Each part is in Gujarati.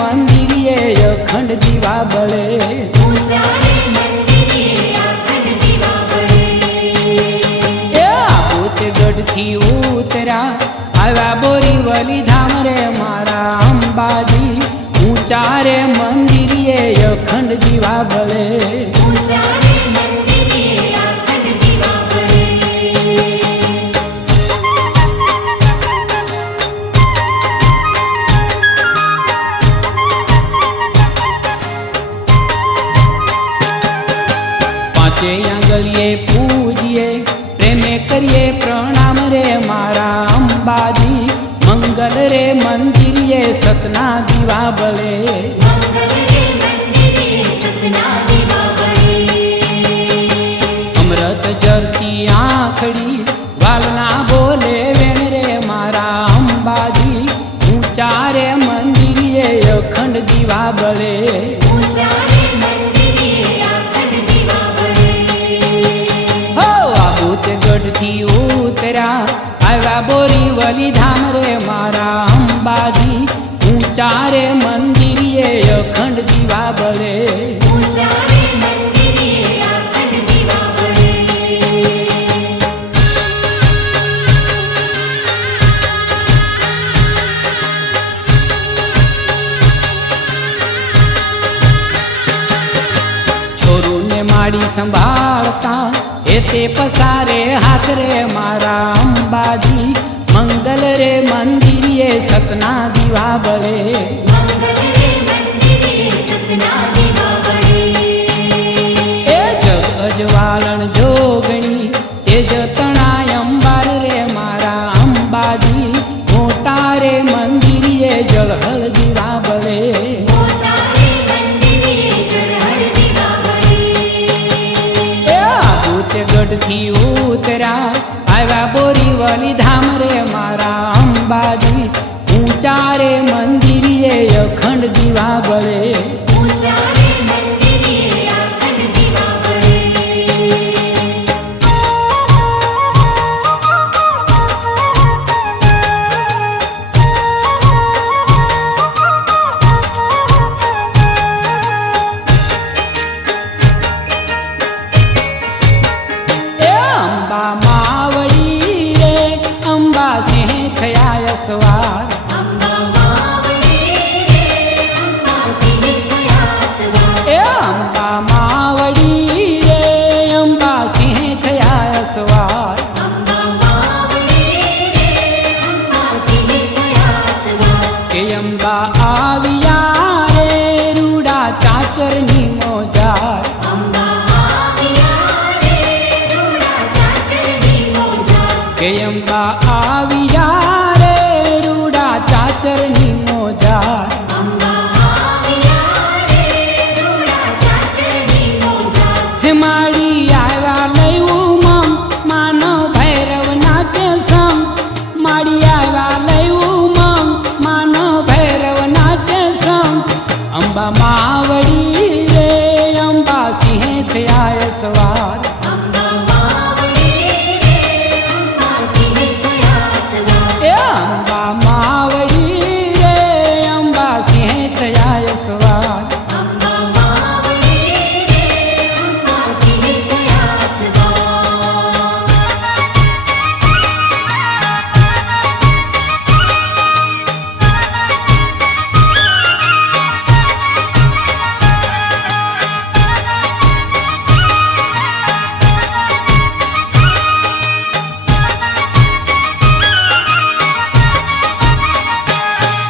મંદિરે અખંડ દીવા બળે. ગઢથી ઉતરા આવ્યા બોરીવલી ધામ રે મારા અંબાજી. ઊંચા રે મંદિરે અખંડ દીવા બળે. જે આંગળીએ પૂજીએ, પ્રેમે કરીએ, પ્રણામ રે મારા અંબાજી. મંગલ રે મંદિરીએ સતના દીવા બળે. અમૃત જરતી આંખડી વાલના બોલે, વેણ રે મારા અંબાજી, ઊંચા રે મંદિરીએ અખંડ દીવા બળે. થી ઉતર્યા. આવ્યા બોરીવલી ધામ રે મારા અંબાજી. ઊંચા રે મંદિરીએ અખંડ દીવા બળે માડી સંભાળતા તે પસારે હાથ રે મારા અંબાજી. મંગલ રે મંદિરે સપના દીવા બળે. જ્વાલા ગઢથી ઉતરા આવ્યા બોરીવલી ધામ રે મારા અંબાજી ઊંચા રે મંદિરે અખંડ દીવા બળે વાસવા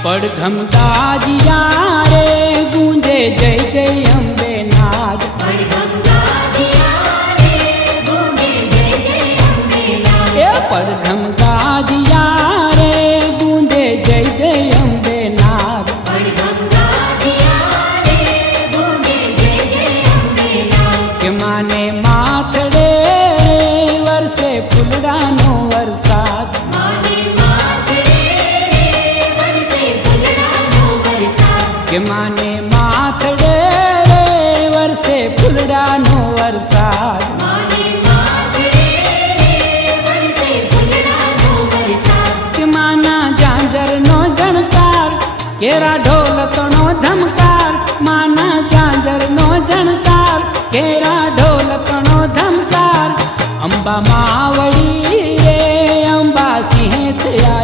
પડઘમ તાજિયા રે ગુંજે જય જય અંબા કેરા ઢોલકનો ધમકાર, માના ઝાંઝરનો જણકાર. કેરા ઢોલકનો ધમકાર અંબા માવડી રે, અંબા સિંહ થયા